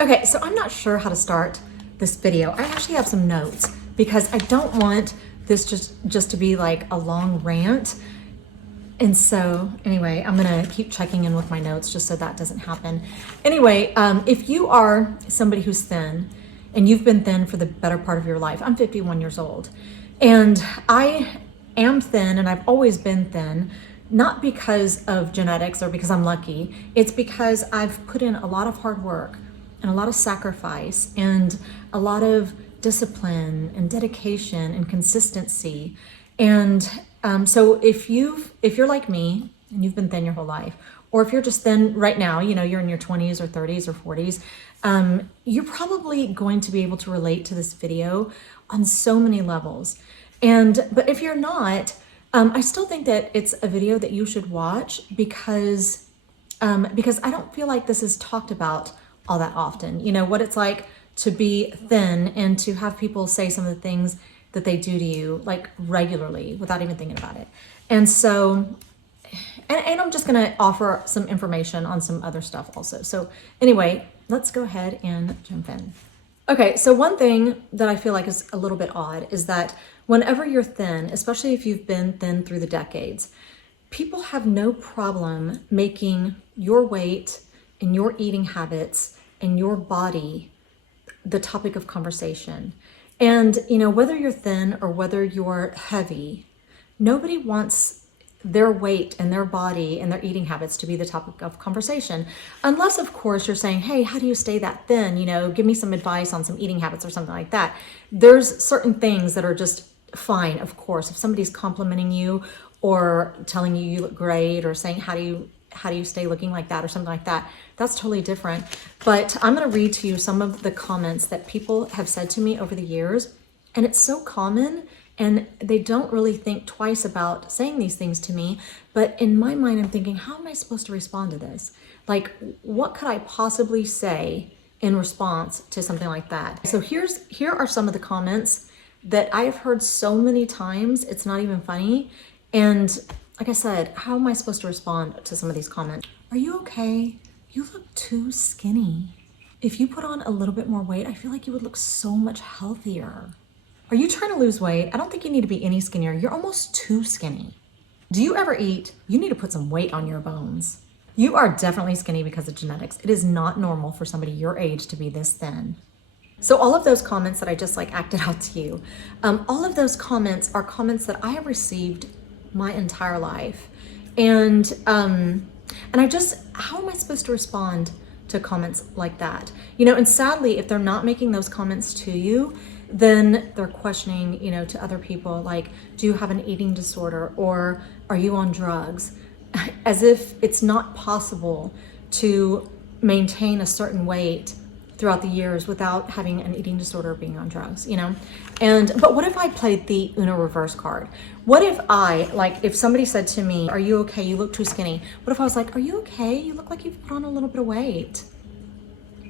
Okay, so I'm not sure how to start this video. I actually have some notes because I don't want this just to be like a long rant. And so anyway, I'm gonna keep checking in with my notes just so that doesn't happen. Anyway, if you are somebody who's thin and you've been thin for the better part of your life, I'm 51 years old and I am thin and I've always been thin, not because of genetics or because I'm lucky. It's because I've put in a lot of hard work and a lot of sacrifice and a lot of discipline and dedication and consistency. And so if you're like me and you've been thin your whole life, or if you're just thin right now, you know, you're in your 20s or 30s or 40s, you're probably going to be able to relate to this video on so many levels. But if you're not, I still think that it's a video that you should watch because I don't feel like this is talked about all that often. You know, what it's like to be thin and to have people say some of the things that they do to you like regularly without even thinking about it. And so, and I'm just gonna offer some information on some other stuff also. So anyway, let's go ahead and jump in. Okay, so one thing that I feel like is a little bit odd is that whenever you're thin, especially if you've been thin through the decades, people have no problem making your weight and your eating habits and your body the topic of conversation. And, you know, whether you're thin or whether you're heavy, nobody wants their weight and their body and their eating habits to be the topic of conversation. Unless, of course, you're saying, hey, how do you stay that thin? You know, give me some advice on some eating habits or something like that. There's certain things that are just fine, of course. If somebody's complimenting you or telling you you look great or saying, how do you stay looking like that or something like that, that's totally different. But I'm going to read to you some of the comments that people have said to me over the years. And it's so common and they don't really think twice about saying these things to me. But in my mind, I'm thinking, how am I supposed to respond to this? Like, what could I possibly say in response to something like that? So here are some of the comments that I have heard so many times, it's not even funny. And like I said, how am I supposed to respond to some of these comments? Are you okay? You look too skinny. If you put on a little bit more weight, I feel like you would look so much healthier. Are you trying to lose weight? I don't think you need to be any skinnier. You're almost too skinny. Do you ever eat? You need to put some weight on your bones. You are definitely skinny because of genetics. It is not normal for somebody your age to be this thin. So all of those comments that I just like acted out to you, all of those comments are comments that I have received my entire life. And I just, how am I supposed to respond to comments like that? You know, and sadly, if they're not making those comments to you, then they're questioning, you know, to other people, like, do you have an eating disorder or are you on drugs? As if it's not possible to maintain a certain weight throughout the years without having an eating disorder or being on drugs, you know? But what if I played the Uno reverse card? What if if somebody said to me, are you okay? You look too skinny. What if I was like, are you okay? You look like you've put on a little bit of weight.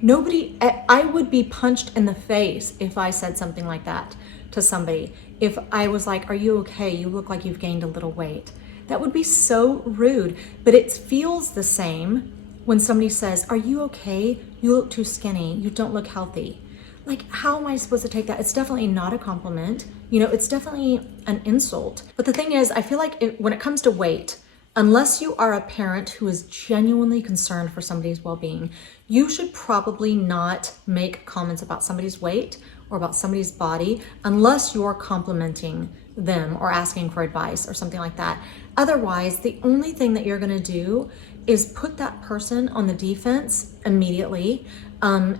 I would be punched in the face if I said something like that to somebody. If I was like, are you okay? You look like you've gained a little weight. That would be so rude, but it feels the same when somebody says, are you okay? You look too skinny. You don't look healthy. Like, how am I supposed to take that? It's definitely not a compliment. You know, it's definitely an insult. But the thing is, I feel like when it comes to weight, unless you are a parent who is genuinely concerned for somebody's well-being, you should probably not make comments about somebody's weight or about somebody's body unless you're complimenting them or asking for advice or something like that. Otherwise, the only thing that you're gonna do is put that person on the defense immediately.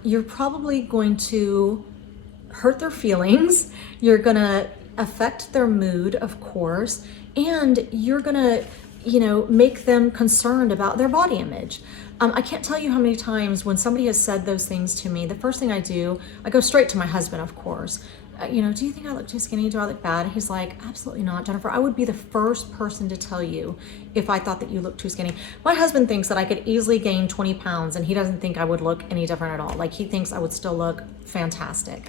You're probably going to hurt their feelings. You're gonna affect their mood, of course, and you're gonna, you know, make them concerned about their body image. I can't tell you how many times when somebody has said those things to me, the first thing I do, I go straight to my husband, of course. You know, do you think I look too skinny? Do I look bad? He's like, absolutely not, Jenifer. I would be the first person to tell you if I thought that you look too skinny. My husband thinks that I could easily gain 20 pounds and he doesn't think I would look any different at all. Like, he thinks I would still look fantastic.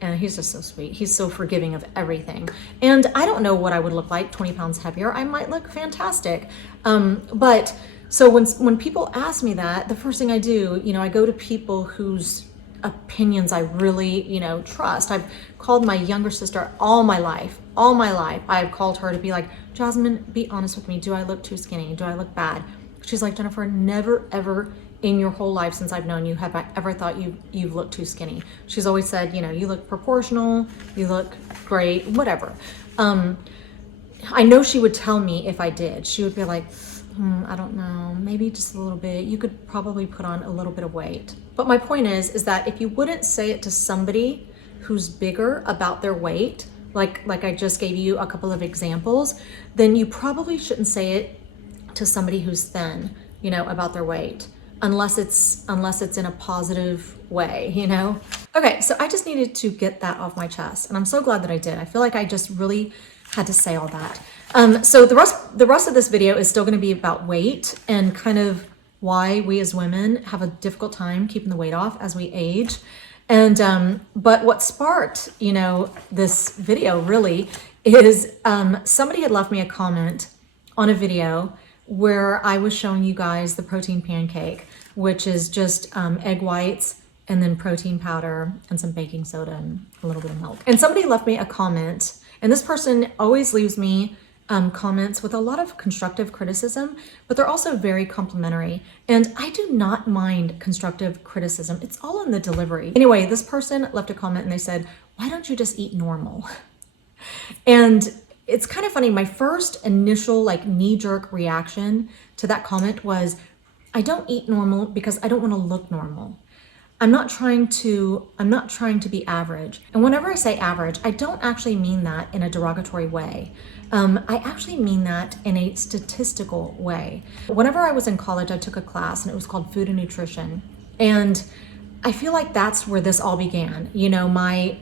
And he's just so sweet. He's so forgiving of everything. And I don't know what I would look like 20 pounds heavier. I might look fantastic. But so when people ask me that, the first thing I do, you know, I go to people whose opinions I really, trust. I've called my younger sister all my life. I've called her to be like, Jasmine, be honest with me. Do I look too skinny? Do I look bad? She's like, Jenifer, never ever in your whole life since I've known you have I ever thought you've looked too skinny. She's always said, you look proportional, you look great, whatever. I know she would tell me if I did. She would be like, I don't know, maybe just a little bit. You could probably put on a little bit of weight. But my point is that if you wouldn't say it to somebody who's bigger about their weight, like I just gave you a couple of examples, then you probably shouldn't say it to somebody who's thin, about their weight, unless it's in a positive way, Okay, so I just needed to get that off my chest, and I'm so glad that I did. I feel like I just really had to say all that. So the rest of this video is still going to be about weight and kind of why we as women have a difficult time keeping the weight off as we age. And but what sparked, this video really is somebody had left me a comment on a video where I was showing you guys the protein pancake, which is just egg whites and then protein powder and some baking soda and a little bit of milk. And somebody left me a comment, and this person always leaves me comments with a lot of constructive criticism, but they're also very complimentary. And I do not mind constructive criticism. It's all in the delivery. Anyway, this person left a comment and they said, why don't you just eat normal? And it's kind of funny. My first initial knee-jerk reaction to that comment was, I don't eat normal because I don't want to look normal. I'm not trying to be average. And whenever I say average, I don't actually mean that in a derogatory way. I actually mean that in a statistical way. Whenever I was in college, I took a class and it was called Food and Nutrition. And I feel like that's where this all began. My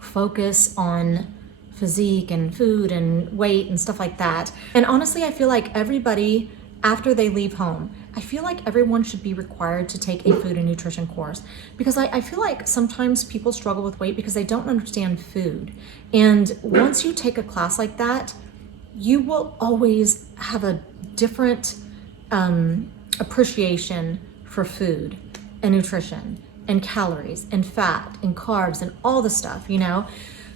focus on physique and food and weight and stuff like that. And honestly, I feel like everybody, after they leave home, I feel like everyone should be required to take a food and nutrition course, because I feel like sometimes people struggle with weight because they don't understand food. And once you take a class like that, you will always have a different appreciation for food and nutrition and calories and fat and carbs and all the stuff,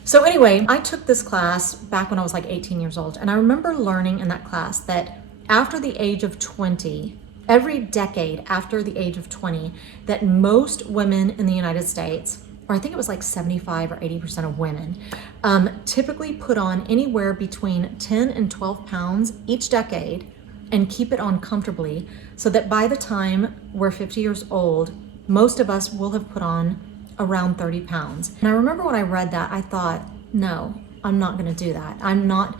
So anyway, I took this class back when I was 18 years old. And I remember learning in that class that after the age of 20, every decade after the age of 20, that most women in the United States, or I think it was 75 or 80% of women, typically put on anywhere between 10 and 12 pounds each decade and keep it on comfortably, so that by the time we're 50 years old, most of us will have put on around 30 pounds. And I remember when I read that, I thought, no, I'm not gonna do that. I'm not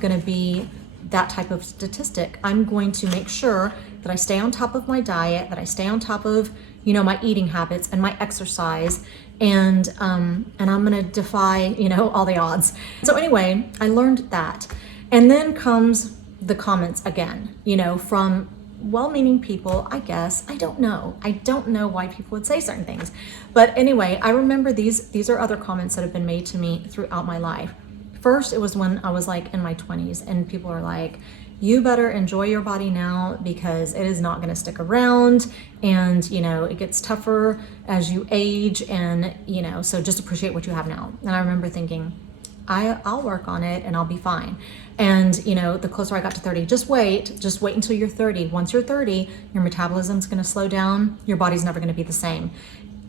gonna be that type of statistic. I'm going to make sure that I stay on top of my diet, that I stay on top of, my eating habits and my exercise, and I'm gonna defy, all the odds. So anyway, I learned that. And then comes the comments again, from well-meaning people, I guess. I don't know why people would say certain things. But anyway, I remember these are other comments that have been made to me throughout my life. First, it was when I was in my 20s, and people are like, you better enjoy your body now because it is not going to stick around, and it gets tougher as you age, and so just appreciate what you have now. And I remember thinking, I'll work on it and I'll be fine. And the closer I got to 30, just wait until you're 30. Once you're 30, your metabolism's going to slow down, your body's never going to be the same.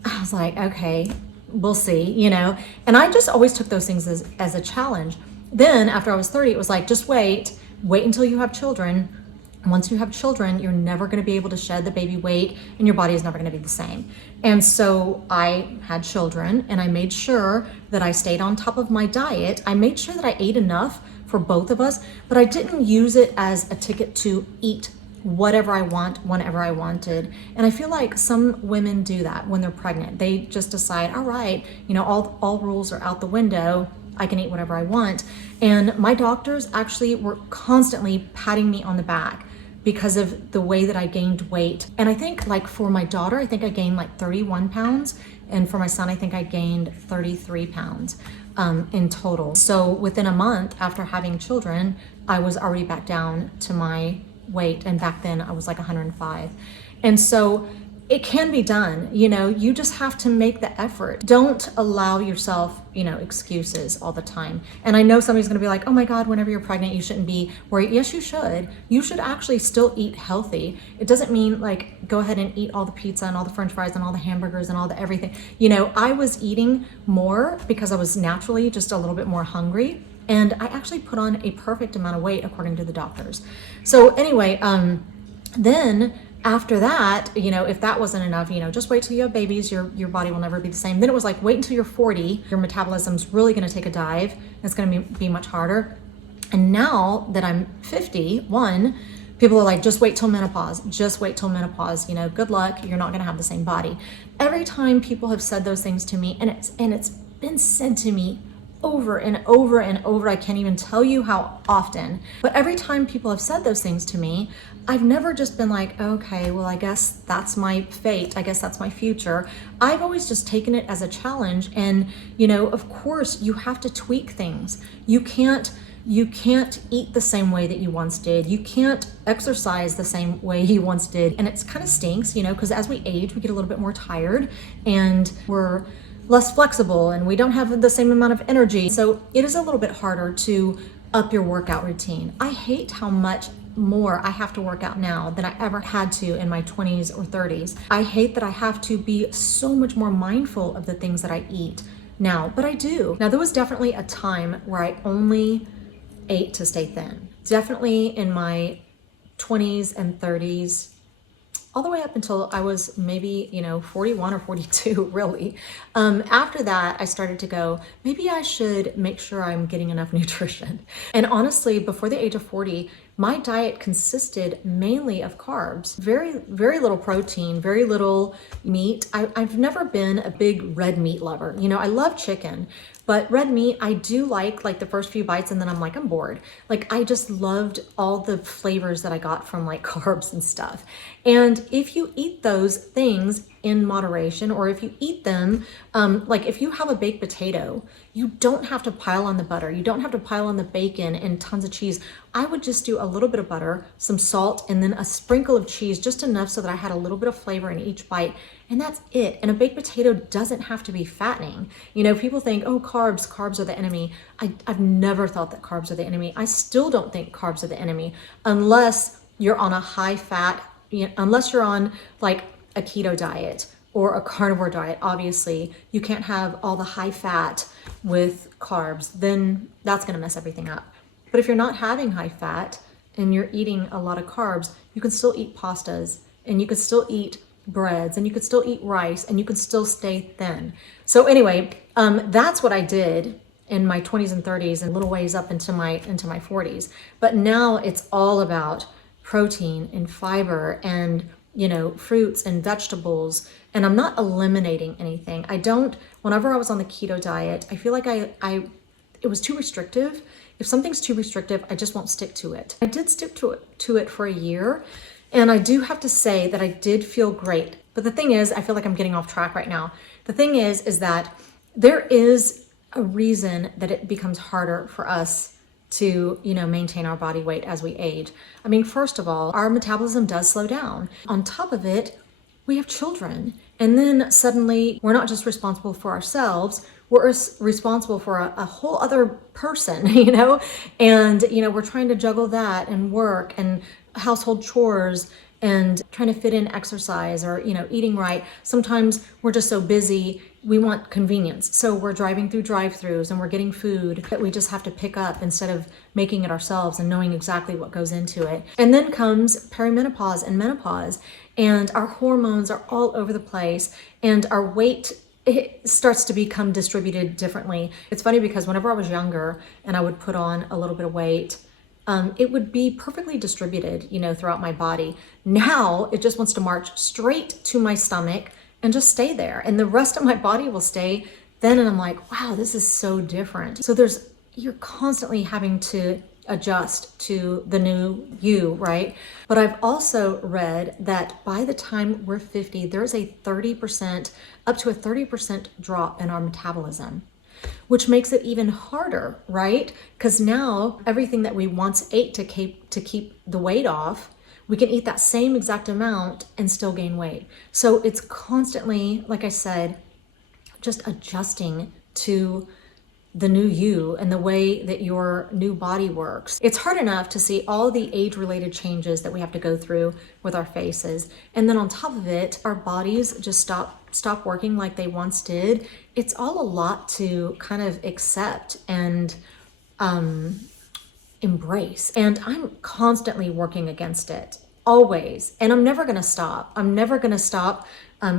I was like, okay, we'll see, and I just always took those things as a challenge. Then after I was 30, it was just wait until you have children. Once you have children, you're never going to be able to shed the baby weight, and your body is never going to be the same. And so I had children, and I made sure that I stayed on top of my diet. I made sure that I ate enough for both of us, but I didn't use it as a ticket to eat whatever I want, whenever I wanted. And I feel like some women do that when they're pregnant. They just decide, all right, all rules are out the window. I can eat whatever I want. And my doctors actually were constantly patting me on the back because of the way that I gained weight. And I think for my daughter, I think I gained 31 pounds. And for my son, I think I gained 33 pounds in total. So within a month after having children, I was already back down to my weight. And back then I was 105. And so it can be done. You just have to make the effort. Don't allow yourself, excuses all the time. And I know somebody's going to be like, oh my God, whenever you're pregnant, you shouldn't be worried. Yes, you should. You should actually still eat healthy. It doesn't mean like, go ahead and eat all the pizza and all the French fries and all the hamburgers and all the everything. I was eating more because I was naturally just a little bit more hungry. And I actually put on a perfect amount of weight according to the doctors. So anyway, then after that, if that wasn't enough, just wait till you have babies, your body will never be the same. Then it was like, wait until you're 40, your metabolism's really gonna take a dive. It's gonna be much harder. And now that I'm 51, people are like, just wait till menopause, just wait till menopause, good luck, you're not gonna have the same body. Every time people have said those things to me, and it's been said to me over and over and over, I can't even tell you how often, but every time people have said those things to me, I've never just been like, okay, well, I guess that's my fate. I guess that's my future. I've always just taken it as a challenge. And, of course you have to tweak things. You can't eat the same way that you once did. You can't exercise the same way you once did. And it's kind of stinks, because as we age, we get a little bit more tired and we're less flexible and we don't have the same amount of energy. So it is a little bit harder to up your workout routine. I hate how much more I have to work out now than I ever had to in my 20s or 30s. I hate that I have to be so much more mindful of the things that I eat now, but I do. Now, there was definitely a time where I only ate to stay thin. Definitely in my 20s and 30s, all the way up until I was maybe, 41 or 42, really. After that, I started to go, maybe I should make sure I'm getting enough nutrition. And honestly, before the age of 40, my diet consisted mainly of carbs, very, very little protein, very little meat. I've never been a big red meat lover. I love chicken, but red meat, I do like the first few bites and then I'm like, I'm bored. Like I just loved all the flavors that I got from like carbs and stuff. And if you eat those things in moderation, or if you eat them, like if you have a baked potato, you don't have to pile on the butter. You don't have to pile on the bacon and tons of cheese. I would just do a little bit of butter, some salt, and then a sprinkle of cheese, just enough so that I had a little bit of flavor in each bite. And that's it. And a baked potato doesn't have to be fattening. People think, oh, carbs are the enemy. I've never thought that carbs are the enemy. I still don't think carbs are the enemy unless you're on a high fat, unless you're on like a keto diet or a carnivore diet. Obviously, you can't have all the high fat with carbs. Then that's going to mess everything up. But if you're not having high fat and you're eating a lot of carbs, you can still eat pastas and you can still eat breads and you could still eat rice and you could still stay thin. So anyway, that's what I did in my 20s and 30s and little ways up into my 40s. But now it's all about protein and fiber and fruits and vegetables. And I'm not eliminating anything. Whenever I was on the keto diet, I feel like it was too restrictive. If something's too restrictive, I just won't stick to it. I did stick to it for a year. And I do have to say that I did feel great. But the thing is, I feel like I'm getting off track right now. The thing is that there is a reason that it becomes harder for us to, maintain our body weight as we age. I mean, first of all, our metabolism does slow down. On top of it, we have children. And then suddenly we're not just responsible for ourselves, we're responsible for a whole other person, and, we're trying to juggle that and work and household chores and trying to fit in exercise or, eating right. Sometimes we're just so busy, we want convenience. So we're driving through drive-thrus and we're getting food that we just have to pick up instead of making it ourselves and knowing exactly what goes into it. And then comes perimenopause and menopause, and our hormones are all over the place and our weight, it starts to become distributed differently. It's funny because whenever I was younger and I would put on a little bit of weight, it would be perfectly distributed, throughout my body. Now it just wants to march straight to my stomach and just stay there. And the rest of my body will stay then. And I'm like, wow, this is so different. So you're constantly having to adjust to the new you, right? But I've also read that by the time we're 50, there's a 30%, up to a 30% drop in our metabolism, which makes it even harder, right? Because now everything that we once ate to keep the weight off, We can eat that same exact amount and still gain weight. So it's constantly, like I said, just adjusting to the new you and the way that your new body works. It's hard enough to see all the age-related changes that we have to go through with our faces. And then on top of it, our bodies just stop working like they once did. It's all a lot to kind of accept and embrace. And I'm constantly working against it, always. And I'm never gonna stop. I'm never gonna stop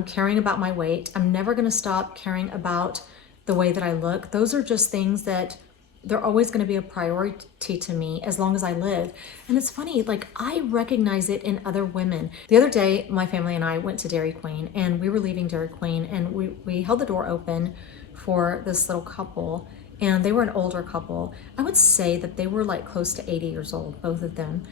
caring about my weight. I'm never gonna stop caring about the way that I look. Those are just things that they're always going to be a priority to me as long as I live. And it's funny, like I recognize it in other women. The other day, my family and I went to Dairy Queen, and we were leaving Dairy Queen, and we held the door open for this little couple, and they were an older couple. I would say that they were like close to 80 years old, both of them.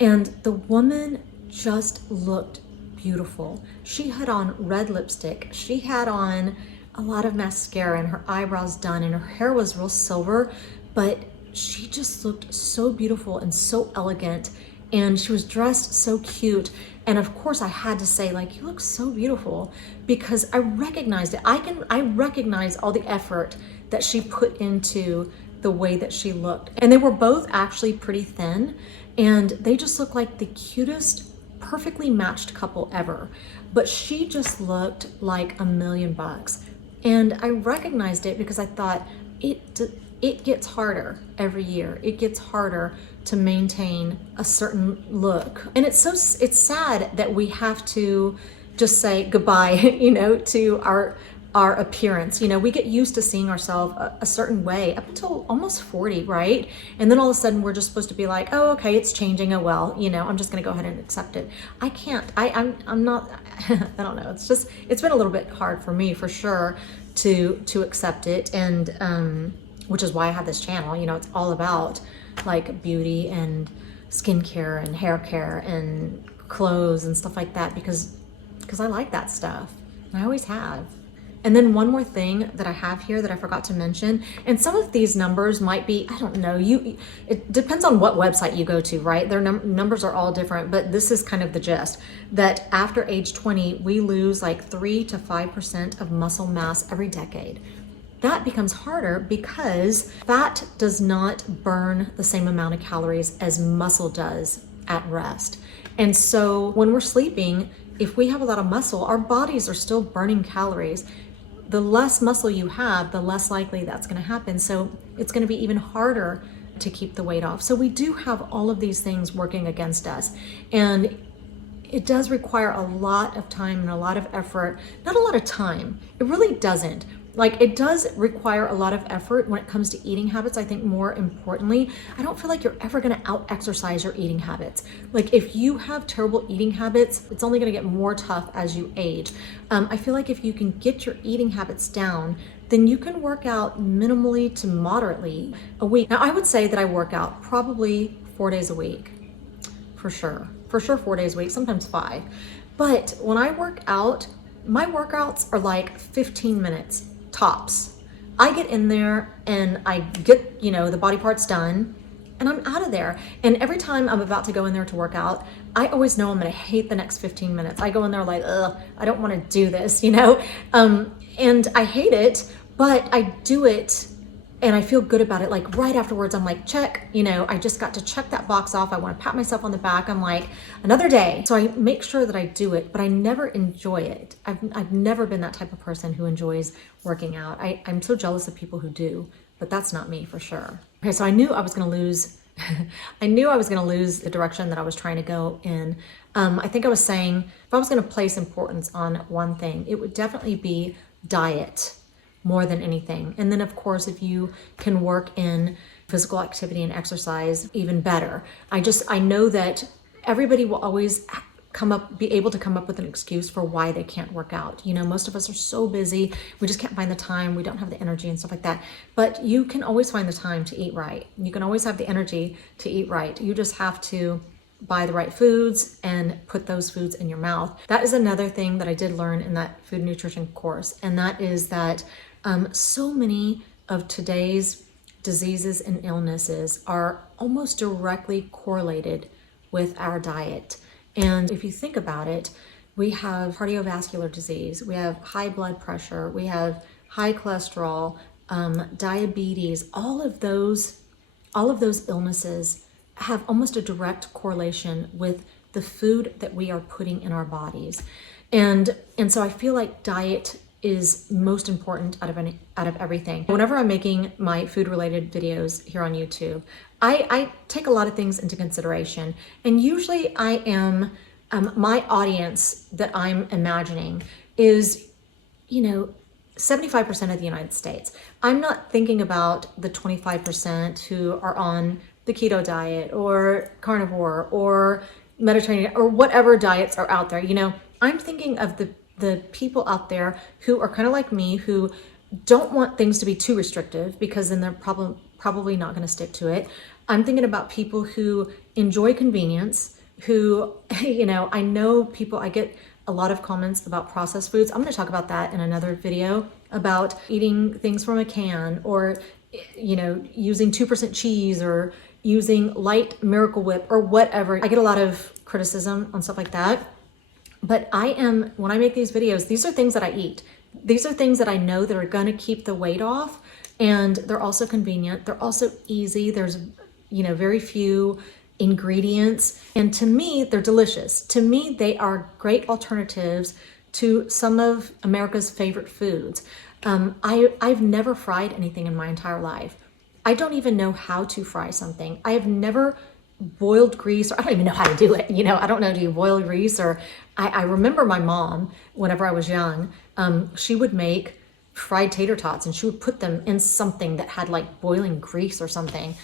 And the woman just looked beautiful. She had on red lipstick. She had on a lot of mascara and her eyebrows done, and her hair was real silver, but she just looked so beautiful and so elegant, and she was dressed so cute. And of course I had to say, like, you look so beautiful, because I recognized it. I recognize all the effort that she put into the way that she looked. And they were both actually pretty thin, and they just looked like the cutest, perfectly matched couple ever. But she just looked like $1,000,000. And I recognized it because I thought it gets harder every year. It gets harder to maintain a certain look. And it's sad that we have to just say goodbye, you know, to our appearance. You know, we get used to seeing ourselves a certain way up until almost 40, right? And then all of a sudden we're just supposed to be like, oh, okay, it's changing. Oh, well, you know, I'm just going to go ahead and accept it. I can't, I'm not, I don't know. It's been a little bit hard for me for sure to accept it. And, which is why I have this channel. You know, it's all about like beauty and skincare and hair care and clothes and stuff like that, because I like that stuff. And I always have. And then one more thing that I have here that I forgot to mention, and some of these numbers might be, I don't know, it depends on what website you go to, right? Their numbers are all different, but this is kind of the gist, that after age 20, we lose like 3 to 5% of muscle mass every decade. That becomes harder because fat does not burn the same amount of calories as muscle does at rest. And so when we're sleeping, if we have a lot of muscle, our bodies are still burning calories. The less muscle you have, the less likely that's going to happen. So it's going to be even harder to keep the weight off. So we do have all of these things working against us. And it does require a lot of time and a lot of effort. Not a lot of time. It really doesn't. Like, it does require a lot of effort when it comes to eating habits. I think more importantly, I don't feel like you're ever going to out-exercise your eating habits. Like, if you have terrible eating habits, it's only going to get more tough as you age. I feel like if you can get your eating habits down, then you can work out minimally to moderately a week. Now, I would say that I work out probably 4 days a week, for sure. For sure 4 days a week, sometimes 5. But when I work out, my workouts are like 15 minutes. Tops. I get in there and I get, you know, the body parts done and I'm out of there. And every time I'm about to go in there to work out, I always know I'm going to hate the next 15 minutes. I go in there like, ugh, I don't want to do this, you know? And I hate it, but I do it and I feel good about it. Like right afterwards, I'm like, check, you know, I just got to check that box off. I want to pat myself on the back. I'm like, another day. So I make sure that I do it, but I never enjoy it. I've never been that type of person who enjoys working out. I'm so jealous of people who do, but that's not me for sure. Okay, so I knew I was going to lose. I knew I was going to lose the direction that I was trying to go in. I think I was saying if I was going to place importance on one thing, it would definitely be diet more than anything. And then of course, if you can work in physical activity and exercise, even better. I know that everybody will always be able to come up with an excuse for why they can't work out. You know, most of us are so busy, we just can't find the time, we don't have the energy and stuff like that. But you can always find the time to eat right. You can always have the energy to eat right. You just have to buy the right foods and put those foods in your mouth. That is another thing that I did learn in that food nutrition course. And that is that so many of today's diseases and illnesses are almost directly correlated with our diet. And if you think about it, we have cardiovascular disease, we have high blood pressure, we have high cholesterol, diabetes, all of those illnesses have almost a direct correlation with the food that we are putting in our bodies. And so I feel like diet is most important out of everything. Whenever I'm making my food related videos here on YouTube, I take a lot of things into consideration. And usually I am, my audience that I'm imagining is, 75% of the United States. I'm not thinking about the 25% who are on the keto diet or carnivore or Mediterranean or whatever diets are out there. I'm thinking of the people out there who are kind of like me, who don't want things to be too restrictive because then they're probably not going to stick to it. I'm thinking about people who enjoy convenience, who, I know people, I get a lot of comments about processed foods. I'm going to talk about that in another video, about eating things from a can, or, using 2% cheese, or using light Miracle Whip or whatever. I get a lot of criticism on stuff like that. But when I make these videos, these are things that I eat. These are things that I know that are gonna keep the weight off, and they're also convenient. They're also easy. There's, very few ingredients. And to me, they're delicious. To me, they are great alternatives to some of America's favorite foods. I've never fried anything in my entire life. I don't even know how to fry something. I have never boiled grease, or I don't even know how to do it. I don't know, do you boil grease? Or I remember my mom, whenever I was young, she would make fried tater tots and she would put them in something that had like boiling grease or something.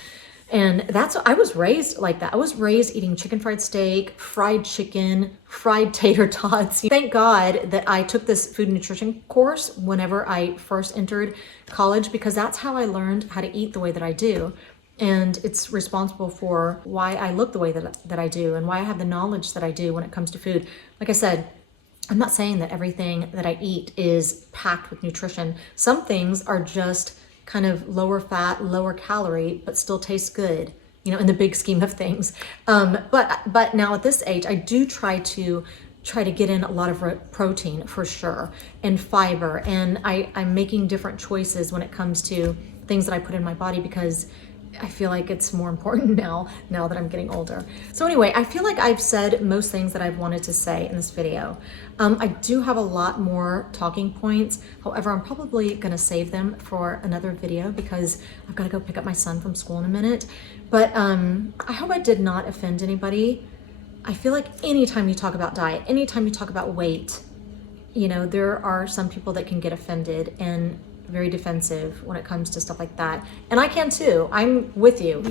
And I was raised like that. I was raised eating chicken fried steak, fried chicken, fried tater tots. Thank God that I took this food and nutrition course whenever I first entered college, because that's how I learned how to eat the way that I do. And it's responsible for why I look the way that I do, and why I have the knowledge that I do when it comes to food. Like I said, I'm not saying that everything that I eat is packed with nutrition. Some things are just kind of lower fat, lower calorie, but still taste good, in the big scheme of things. But now at this age, I do try to get in a lot of protein for sure, and fiber. And I'm making different choices when it comes to things that I put in my body, because I feel like it's more important now that I'm getting older. So anyway, I feel like I've said most things that I've wanted to say in this video. I do have a lot more talking points. However, I'm probably gonna save them for another video because I've gotta go pick up my son from school in a minute. But I hope I did not offend anybody. I feel like anytime you talk about diet, anytime you talk about weight, there are some people that can get offended and very defensive when it comes to stuff like that. And I can too. I'm with you.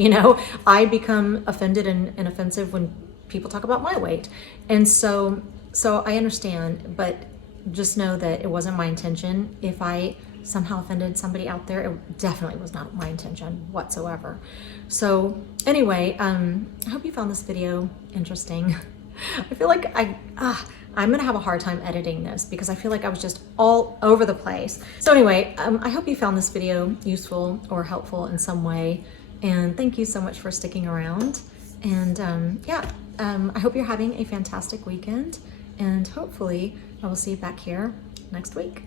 I become offended and offensive when people talk about my weight. And so I understand, but just know that it wasn't my intention. If I somehow offended somebody out there, it definitely was not my intention whatsoever. So anyway, I hope you found this video interesting. I feel like I'm gonna have a hard time editing this because I feel like I was just all over the place. So anyway, I hope you found this video useful or helpful in some way. And thank you so much for sticking around. And I hope you're having a fantastic weekend. And hopefully I will see you back here next week.